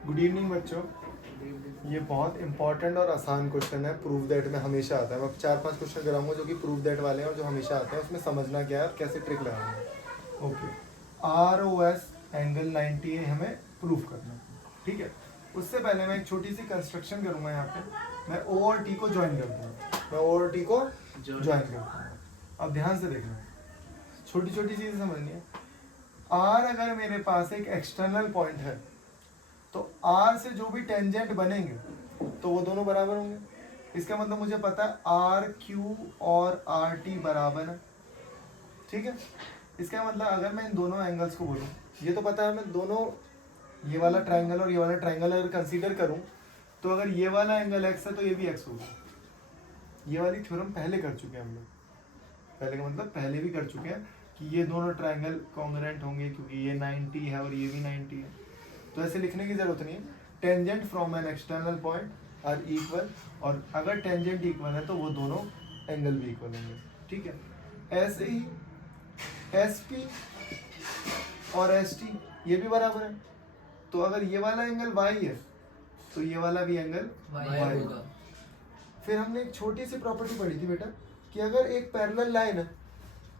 Good evening बच्चों। ये बहुत इंपॉर्टेंट और आसान क्वेश्चन है, प्रूव दैट में हमेशा आता है। मैं 4-5 क्वेश्चन कराऊंगा जो कि प्रूव दैट वाले हैं और जो हमेशा आते हैं, उसमें समझना क्या है और कैसे ट्रिक लगाना है। Okay, R O S angle 90 है, हमें प्रूव करना है। ठीक है, उससे पहले मैं एक छोटी सी कंस्ट्रक्शन करूंगा। यहाँ पे मैं ओ और टी को ज्वाइन कर दूंगा। मैं ओ और टी को ज्वाइन कर दूंगा। अब ध्यान से देखना, छोटी छोटी चीजें समझनी है। आर अगर मेरे पास एक एक्सटर्नल पॉइंट है तो आर से जो भी टेंजेंट बनेंगे तो वो दोनों बराबर होंगे। इसका मतलब मुझे पता है आर क्यू और आर टी बराबर है। ठीक है, इसका मतलब अगर मैं इन दोनों एंगल्स को बोलूँ, ये तो पता है मैं दोनों, ये वाला ट्राइंगल और ये वाला ट्राइंगल अगर कंसीडर करूँ तो अगर ये वाला एंगल एक्स है तो ये भी एक्स होगा। ये वाली थ्योरम पहले कर चुके हैं हम लोग। पहले का मतलब पहले भी कर चुके हैं कि ये दोनों ट्राइंगल कॉन्ग्रुएंट होंगे क्योंकि ये 90 है और ये भी 90 है। तो ऐसे लिखने की जरूरत नहीं है। Tangent from an external point are equal, और अगर टेंजेंट इक्वल है तो वो दोनों एंगल भी इक्वल होंगे। ठीक है, ऐसे ही एस पी और एस टी ये भी बराबर है। तो अगर ये वाला एंगल वाई है तो ये वाला भी एंगल वाई होगा। फिर हमने एक छोटी सी प्रॉपर्टी पढ़ी थी बेटा कि अगर एक पैरेलल लाइन है,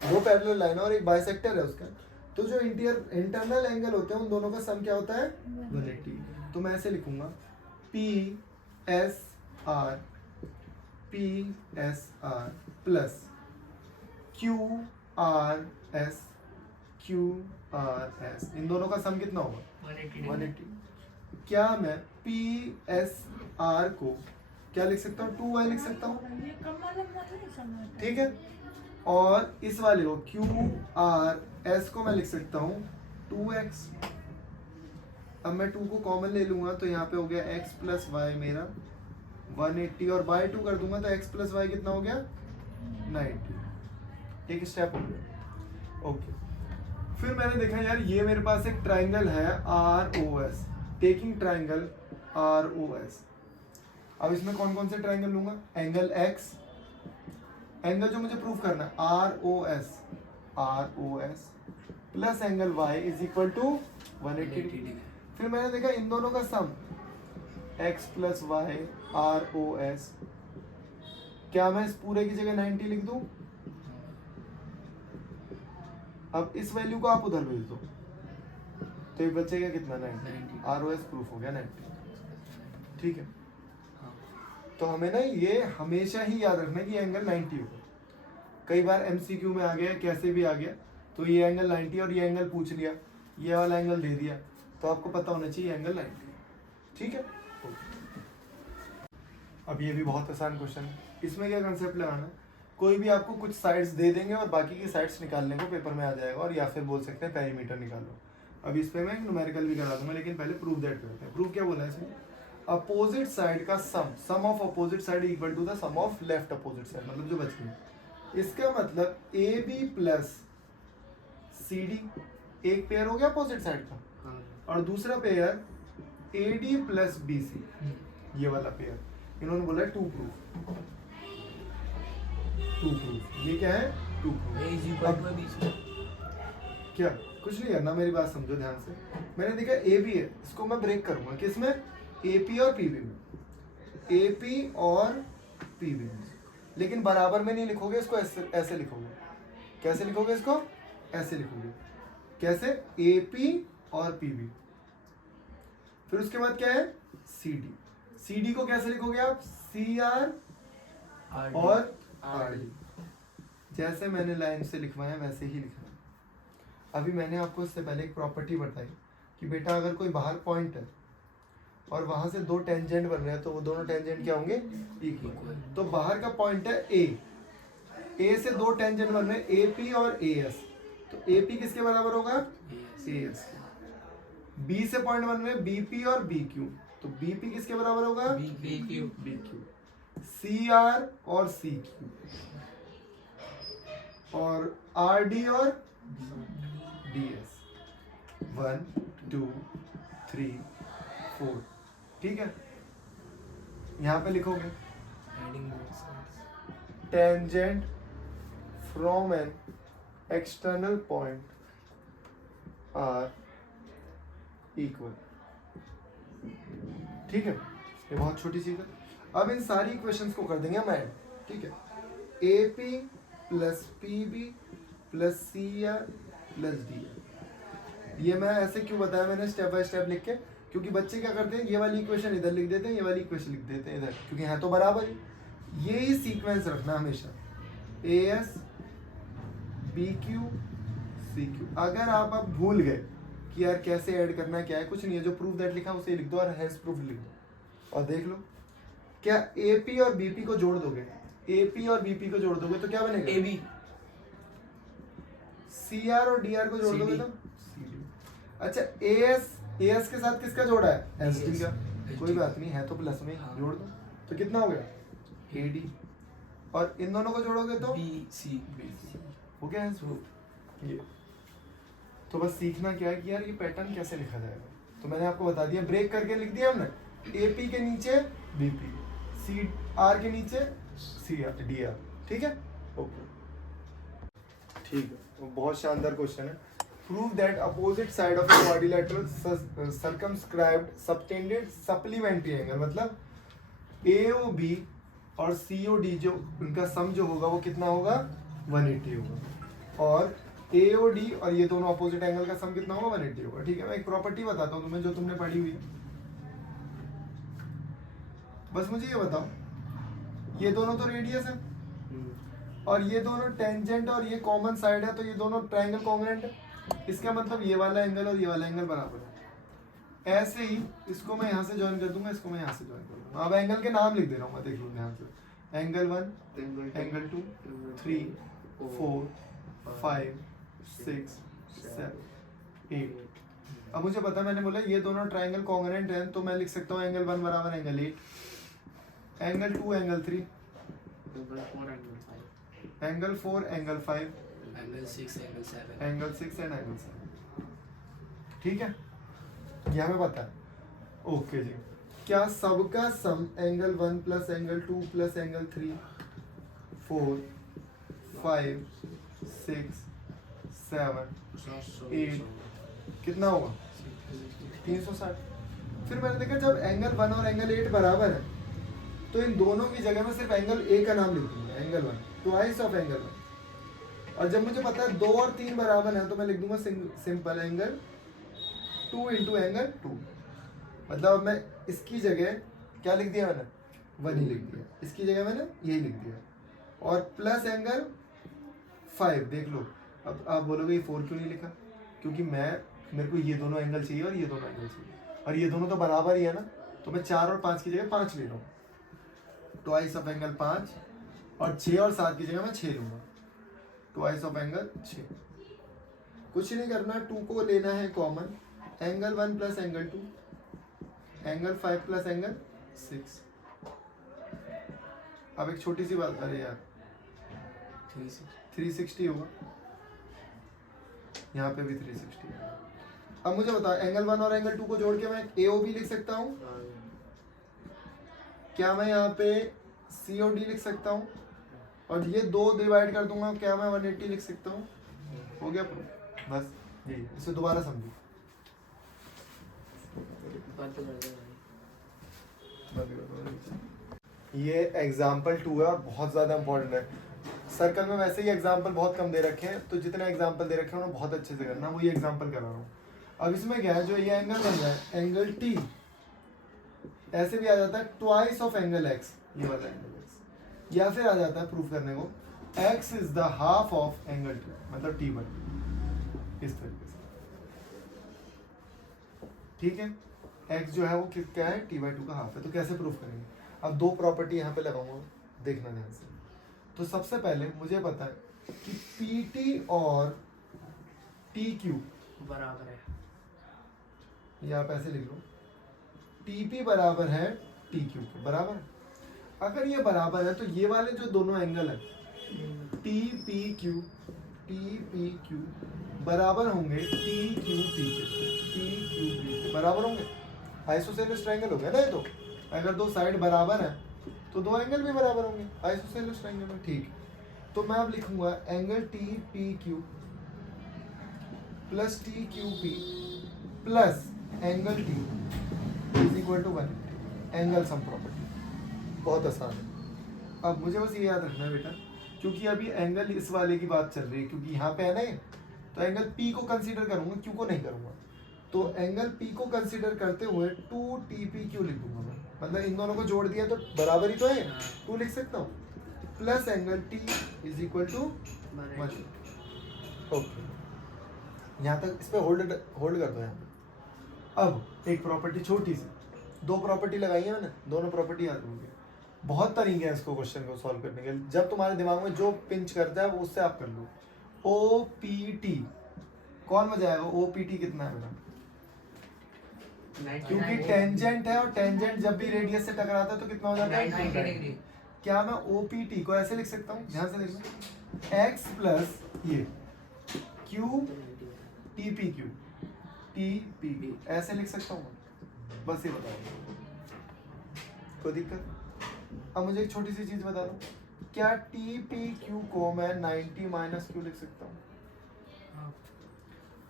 दो पैरेलल लाइन है और एक बाइसेक्टर है उसका, तो जो इंटरनल एंगल होते हैं उन दोनों का सम क्या होता है? 180। तो मैं ऐसे लिखूंगा P S R plus Q R S इन दोनों का सम कितना होगा? 180। क्या मैं पी एस आर को क्या लिख सकता हूँ? 2y लिख सकता हूँ। ठीक है, और इस वाले को क्यू आर एस को मैं लिख सकता हूँ 2x। अब मैं 2 को कॉमन ले लूंगा तो यहाँ पे हो गया x प्लस वाई मेरा 180, और बाय 2 कर दूंगा तो x प्लस वाई कितना हो गया? 90। एक स्टेप हो गया। ओके, फिर मैंने देखा यार ये मेरे पास एक ट्राइंगल है R O S, taking triangle R O S. अब इसमें कौन कौन से ट्राइंगल लूंगा? एंगल एक्स, एंगल जो मुझे प्रूव करना है R O S plus angle y is equal to 180। फिर मैंने देखा इन दोनों का sum x plus Y R O S. क्या मैं इस पूरे की जगह 90 लिख दूं? अब इस वैल्यू को आप उधर भेज दो तो ये बचेगा कितना? 90। आर ओ एस प्रूफ हो गया 90। ठीक है, तो हमें ना ये हमेशा ही याद रखना कि एंगल 90 होगा। कई बार एमसीक्यू में आ गया, कैसे भी आ गया, तो ये एंगल 90 और ये एंगल पूछ लिया, ये वाला एंगल दे दिया, तो आपको पता होना चाहिए एंगल 90। ठीक है, अब ये भी बहुत आसान क्वेश्चन है। इसमें क्या कंसेप्ट लगाना है? कोई भी आपको कुछ साइड्स दे देंगे और बाकी की साइड्स निकालने को पेपर में आ जाएगा, और या फिर बोल सकते हैं पेरीमीटर निकालो। अब इस पे मैं न्यूमेरिकल भी करा दूंगा, लेकिन पहले प्रूव दैट करते हैं। प्रूव क्या बोला है इसमें? अपोजिट साइड का sum of opposite side equal to the sum of left opposite side, मतलब जो बच गई। इसका मतलब A B plus C D एक पेयर हो गया अपोजिट साइड का, और दूसरा pair A D plus B C, ये वाला पेयर। इन्होंने बोला है टू प्रूफ। ये क्या है? To proof. क्या कुछ नहीं करना, मेरी बात समझो ध्यान से। मैंने देखा ए बी है, इसको मैं ब्रेक करूंगा किसमें? ए पी और पी बी में। ए पी और पी बी में, लेकिन बराबर में नहीं लिखोगे इसको, ऐसे लिखोगे। कैसे लिखोगे इसको? ऐसे लिखोगे। कैसे? ए पी और पी बी। फिर उसके बाद क्या है? C D. सी डी को कैसे लिखोगे आप? सी आर और आर डी। जैसे मैंने लाइन से लिखवाया वैसे ही लिखना। अभी मैंने आपको इससे पहले एक प्रॉपर्टी बताई कि बेटा अगर कोई बाहर पॉइंट है और वहां से दो टेंजेंट बन रहे हैं तो वो दोनों टेंजेंट क्या होंगे? इक्वल। तो बाहर का पॉइंट है ए से दो टेंजेंट बन रहे हैं ए पी और ए एस, तो ए पी किसके बराबर होगा? A S. बी से पॉइंट बन रहे हैं बी पी और बी क्यू, तो बी पी किसके बराबर होगा? B Q. सी आर और सी क्यू, और आर डी और डी एस। 1 2 3 4। ठीक है, यहां पे लिखोगे tangent from an external point are equal ठीक है, ये बहुत छोटी चीज है। अब इन सारी इक्वेशंस को कर देंगे हम ऐड, ठीक है। AP plus PB plus CR plus DR। ये मैं ऐसे क्यों बताया मैंने स्टेप बाय स्टेप लिख के, क्योंकि बच्चे क्या करते हैं, ये वाली इक्वेशन इधर लिख देते हैं, ये वाली इक्वेशन लिख देते हैं इधर, क्योंकि है तो बराबर ही। ये ही सीक्वेंस रखना हमेशा, AS BQ CQ। अगर आप अब भूल गए कि यार कैसे ऐड करना है, क्या है, कुछ नहीं है, जो प्रूफ दैट लिखा उसे लिख दो और हैज प्रूफ लिख दो और देख लो। क्या AP और BP को जोड़ दोगे, AP और BP को जोड़ दोगे तो क्या बनेगा, AB CR और DR को जोड़ दोगे तो CD। अच्छा, AS के साथ किसका जोड़ा है, SD का, कोई बात नहीं है तो प्लस में हाँ। जोड़ दो, तो कितना हो गया AD, और इन दोनों को जोड़ोगे तो BC हो गया हैज प्रूफ। ये तो बस सीखना क्या है कि यार ये पैटर्न कैसे लिखा जाएगा, तो मैंने आपको बता दिया, ब्रेक करके लिख दिया हमने, AP के नीचे BP, CR के नीचे CR DR, ठीक है, ओके, ठीक है। बहुत शानदार क्वेश्चन है। Prove that opposite side of a quadrilateral circumscribed subtended supplementary angle, मतलब AOB और COD जो उनका सम जो होगा वो कितना होगा, 180 होगा, और AOD और ये दोनों अपोजिट एंगल का सम कितना होगा, 180 होगा, ठीक है। मैं एक प्रॉपर्टी बताता हूँ तुम्हें जो तुमने पढ़ी हुई है, बस मुझे ये बताओ, ये दोनों तो रेडियस है और ये दोनों टेंजेंट और ये कॉमन साइड है, तो ये दोनों ट्रायंगल कॉन्ग्रुएंट है, इसका मतलब ये वाला एंगल और ये वाला एंगल बराबर है। ऐसे ही इसको मैं यहाँ से ज्वाइन कर दूंगा, इसको मैं यहाँ से ज्वाइन कर दूंगा। अब एंगल के नाम लिख दे रहा हूँ मैं, देख लो ध्यान से, एंगल 1, एंगल 2, 3, 4, 5, 6, 7, 8। अब मुझे पता, मैंने बोला ये दोनों ट्रायंगल कॉन्ग्रुएंट हैं, तो मैं लिख सकता हूँ एंगल 1 बराबर angle 8, angle 2 angle 3, angle 4 angle 5, angle 6 angle 7 angle 6 and angle 7, ठीक है, ये हमें पता है। ओके जी, क्या सबका sum angle 1 plus angle 2 plus angle 3, 4, 5, 6, 7, 8 कितना होगा, 360। फिर मैंने देखा जब एंगल 1 और एंगल 8 बराबर है, तो इन दोनों की जगह में सिर्फ एंगल A का नाम लिख दूंगा, एंगल 1 ट्वाइस ऑफ एंगल 1। और जब मुझे पता है 2 और 3 बराबर है, तो मैं लिख दूंगा सिंपल एंगल 2 इंटू एंगल 2। मतलब अब मैं इसकी जगह क्या लिख दिया मैंने, 1 ही लिख दिया, इसकी जगह मैंने यही लिख दिया, और प्लस एंगल 5। देख लो, अब आप बोलोगे ये 4 क्यों नहीं लिखा, क्योंकि मेरे को ये दोनों एंगल चाहिए और ये दोनों एंगल चाहिए, और ये दोनों तो बराबर ही है ना, तो मैं 4 और 5 की जगह 5 ले रहा हूँ, ट्वाइस ऑफ एंगल 5, और 6 और 7 की जगह मैं 6 लूंगा, ट्वाइस ऑफ एंगल 6। कुछ नहीं करना, 2 को लेना है common, angle 1 plus angle 2, angle 5 plus angle 6। अब एक छोटी सी बात, अरे यार 360 होगा, यहाँ पे भी 360। अब मुझे बता, एंगल 1 और एंगल 2 को जोड़ के मैं AOB लिख सकता हूँ, क्या मैं यहाँ पे COD लिख सकता हूँ, और ये 2 डिवाइड कर दूंगा, क्या मैं 180 लिख सकता हूँ, हो गया प्रूफ। बस यही, इसे दोबारा समझो। ये एग्जाम्पल 2 है और बहुत ज़्यादा इंपॉर्टेंट है। सर्कल में वैसे ही एग्जाम्पल बहुत कम दे रखे हैं, तो जितने एग्जाम्पल दे रखे हैं उन्हें बहुत अच्छे से करना, वही एग्जाम्पल कर रहा हूँ। अब इसमें क्या है, जो ये एंगल बन रहा है एंगल T, ऐसे भी आ जाता है ट्वाइस ऑफ एंगल X, ये वाला एंगल X, या फिर आ जाता है प्रूफ करने को X is the half of angle 2, मतलब T/2, इस तरीके से, ठीक है। X जो है वो क्या है, T/2 का हाफ है, तो कैसे प्रूफ करेंगे। अब 2 प्रॉपर्टी यहाँ पे लगाऊंगा, देखना ध्यान से। तो सबसे पहले मुझे पता है कि PT और TQ बराबर है, ये आप ऐसे लिख लो, TP बराबर है TQ के, बराबर है। अगर ये बराबर है तो ये वाले जो दोनों एंगल है TPQ बराबर होंगे TQP के, बराबर होंगे, आइसोसेलेस ट्रायंगल हो गया ना ये। तो अगर 2 साइड बराबर है तो 2 एंगल भी बराबर होंगे आइसोसेलेस ट्रायंगल में, ठीक। तो मैं अब लिखूंगा angle TPQ plus TQP plus angle T is equal to 180। Angle sum property, बहुत आसान है। अब मुझे बस ये याद रखना है बेटा, क्योंकि अभी एंगल इस वाले की बात चल रही है, क्योंकि यहाँ पे है ना ये, तो एंगल P को कंसीडर करूंगा, Q को नहीं करूंगा। तो एंगल P को कंसीडर करते हुए 2TPQ लिख दूंगा मैं, मतलब इन दोनों को जोड़ दिया तो बराबर ही तो है, 2 लिख सकता हूँ, plus angle T is equal to 1। Okay, यहाँ तक इस पे होल्ड कर दो यहाँ पे। अब एक प्रॉपर्टी छोटी सी, 2 प्रॉपर्टी लगाई है मैंने, दोनों प्रॉपर्टी याद होंगी। बहुत तरीके हैं इसको क्वेश्चन को सॉल्व करने के, जब तुम्हारे दिमाग में जो पिंच करता है वो उससे आप कर लो। OPT कौन बजाएगा? OPT कितना है मेरा? क्योंकि टेंजेंट है, और टेंजेंट जब भी रेडियस से टकराता है तो कितना हो जाता है? 90 डिग्री। क्या मैं OPT को ऐसे लिख सकता हूँ? ध्यान से देखना, x प्लस ये Q TPQ TPQ ऐसे लिख सकता हूँ, बस ये बताओ, कोई दिक्कत? अब मुझे एक छोटी सी चीज बता दो, क्या TPQ को मैं 90 माइनस Q लिख सकता हूँ?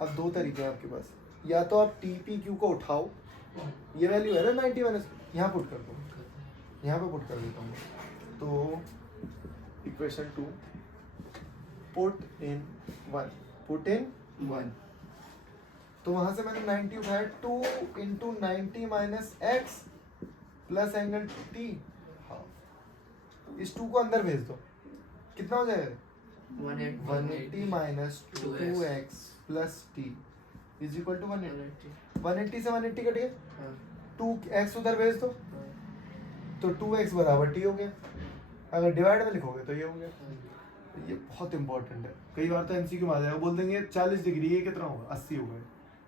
अब 2 तरीके हैं आपके पास, या तो आप TPQ को उठाओ, ये वैल्यू है ना 90 माइनस, यहाँ पुट कर दो, यहाँ पे पुट कर देता हूँ। तो इक्वेशन 2 पुट इन 1, तो वहां से मैंने 90 उठाया, 2 into 90 minus x plus angle T, इस 2 को अंदर भेज दो, कितना हो जाएगा? 180 minus 2x plus T is equal to 180। 180 से 180 कट गया, 2x उधर भेज दो, तो 2x बराबर T हो गया। अगर डिवाइड में लिखोगे तो ये हो गया। ये बहुत इंपॉर्टेंट है, कई बार तो MCQ में आ जाएगा, बोल देंगे 40 डिग्री, ये कितना होगा? 80 हो गए,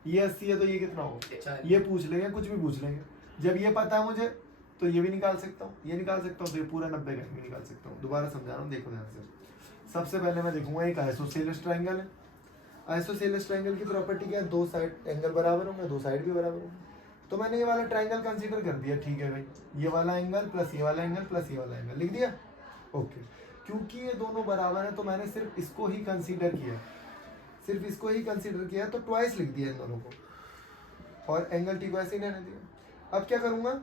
ये 80 है तो ये कितना होगा? ये पूछ लेंगे, कुछ भी पूछ लेंगे। जब ये पता है मुझे तो ये भी निकाल सकता हूँ, ये निकाल सकता हूँ, तो ये पूरा 90 का भी निकाल सकता हूँ। दोबारा समझा रहा हूँ, देखो ध्यान से। सबसे पहले मैं देखूंगा एक आइसोसेलेस ट्रायंगल है। आइसोसेलेस ट्रायंगल की प्रॉपर्टी क्या है? 2 साइड एंगल बराबर होंगे, 2 साइड भी बराबर होंगे। तो मैंने ये वाला ट्रायंगल कंसीडर कर दिया, ठीक है भाई, ये वाला एंगल प्लस ये वाला एंगल प्लस ये वाला एंगल लिख दिया। ओके, क्योंकि ये दोनों बराबर है तो मैंने सिर्फ इसको ही कंसीडर किया, सिर्फ इसको ही कंसीडर किया, तो ट्वाइस लिख दिया इन दोनों को, और एंगल T को ऐसे ही रहने दिया। अब क्या करूंगा?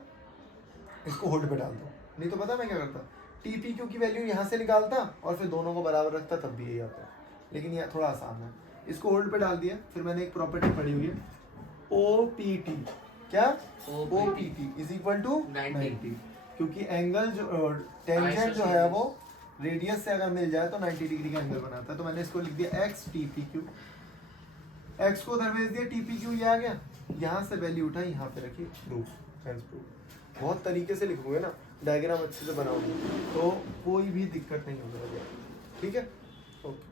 इसको होल्ड पे डाल दो, नहीं तो पता मैं क्या करता, TPQ की वैल्यू यहाँ से निकालता और फिर दोनों को बराबर रखता, तब भी यही आता। लेकिन यह थोड़ा आसान है। इसको होल्ड पे डाल दिया, फिर मैंने एक प्रॉपर्टी पढ़ी हुई है OPT, क्या? OPT इज इक्वल टू 90, क्योंकि एंगल जो टेंजेंट जो है वो रेडियस से अगर मिल जाए तो 90 डिग्री का एंगल बनाता है। तो मैंने इसको लिख दिया x TPQ, x को उधर भेज दिया, TPQ ये आ गया, यहाँ से वैल्यू उठाई, यहाँ पे रखी, प्रूफ, हेंस प्रूफ। बहुत तरीके से लिखोगे ना, डायग्राम अच्छे से बनाओगे तो कोई भी दिक्कत नहीं होगी। ठीक है, ओके।